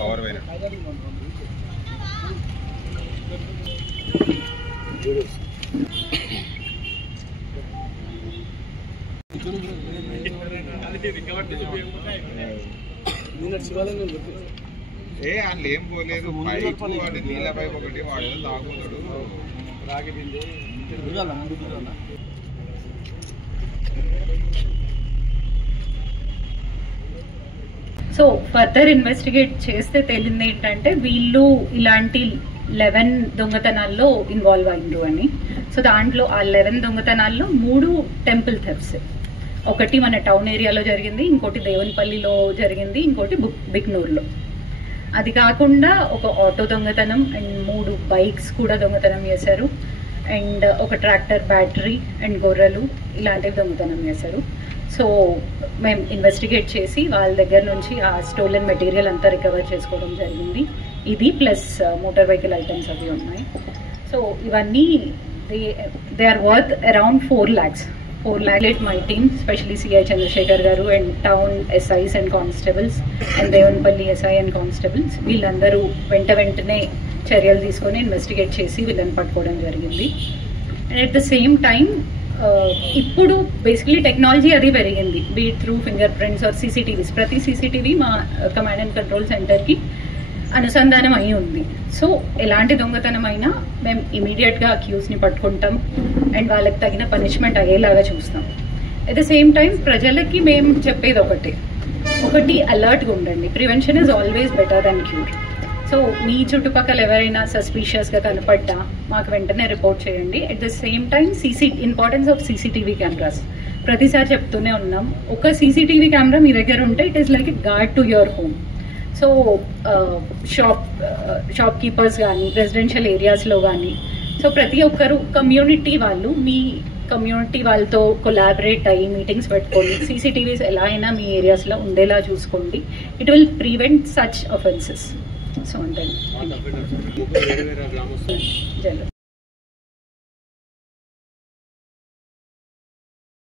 Power వైన అందులో ఏం పోలేదు. పైపు అంటే నీళ్ళ పైపు ఒకటి వాడు తాగుతాడు. సో ఫర్దర్ ఇన్వెస్టిగేట్ చేస్తే తేలింది ఏంటంటే వీళ్ళు ఇలాంటి 11 దొంగతనాల్లో ఇన్వాల్వ్ అయ్యారు అని. సో దాంట్లో ఆ 11 దొంగతనాల్లో 3 టెంపుల్ థెఫ్ట్స్. ఒకటి మన టౌన్ ఏరియాలో జరిగింది, ఇంకోటి దేవునిపల్లిలో జరిగింది, ఇంకోటి బిక్నూర్లో. అది కాకుండా ఒక ఆటో దొంగతనం అండ్ 3 బైక్స్ కూడా దొంగతనం చేశారు. అండ్ ఒక ట్రాక్టర్ బ్యాటరీ అండ్ గొర్రెలు ఇలాంటివి దొంగతనం చేశారు. సో మేము ఇన్వెస్టిగేట్ చేసి వాళ్ళ దగ్గర నుంచి ఆ స్టోలెన్ మెటీరియల్ అంతా రికవర్ చేసుకోవడం జరిగింది. ఇది ప్లస్ మోటార్ వెహికల్ ఐటమ్స్ అవి ఉన్నాయి. సో ఇవన్నీ they are worth around 4 lakhs. 4 lakhs. My team specially CI Chandrashekar గారు and town SIs and constables and Devanpalli SI and constables వీళ్ళందరూ వెంటనే చర్యలు తీసుకొని ఇన్వెస్టిగేట్ చేసి వీళ్ళని పట్టుకోవడం జరిగింది. And at the same time ఇప్పుడు బేసికలీ టెక్నాలజీ అది పెరిగింది. Be through fingerprints or CCTVs. ప్రతి సీసీటీవీ మా కమాండ్ అండ్ కంట్రోల్ సెంటర్కి అనుసంధానం అయి ఉంది. సో ఎలాంటి దొంగతనం అయినా మేము ఇమీడియట్గా అక్యూజ్ని పట్టుకుంటాం అండ్ వాళ్ళకి తగిన పనిష్మెంట్ అయ్యేలాగా చూస్తాం. అట్ ద సేమ్ టైం ప్రజలకి మేము చెప్పేది ఒకటి అలర్ట్గా ఉండండి. Prevention is always better than cure. So మీ చుట్టుపక్కల ఎవరైనా సస్పీషియస్గా కనపడ్డా మాకు వెంటనే రిపోర్ట్ చేయండి. At the same time importance of CCTV cameras ప్రతిసారి చెప్తూనే ఉన్నాం. ఒక సీసీటీవీ కెమెరా మీ దగ్గర ఉంటే it is like a guard to your home. So shopkeepers కానీ రెసిడెన్షియల్ ఏరియాస్లో కానీ సో ప్రతి ఒక్కరు కమ్యూనిటీ వాళ్ళు మీ కమ్యూనిటీ వాళ్ళతో కొలాబరేట్ అయ్యి మీటింగ్స్ పెట్టుకోండి. సీసీటీవీస్ ఎలా అయినా మీ ఏరియాస్లో ఉండేలా చూసుకోండి. It will prevent such offences. So అంటే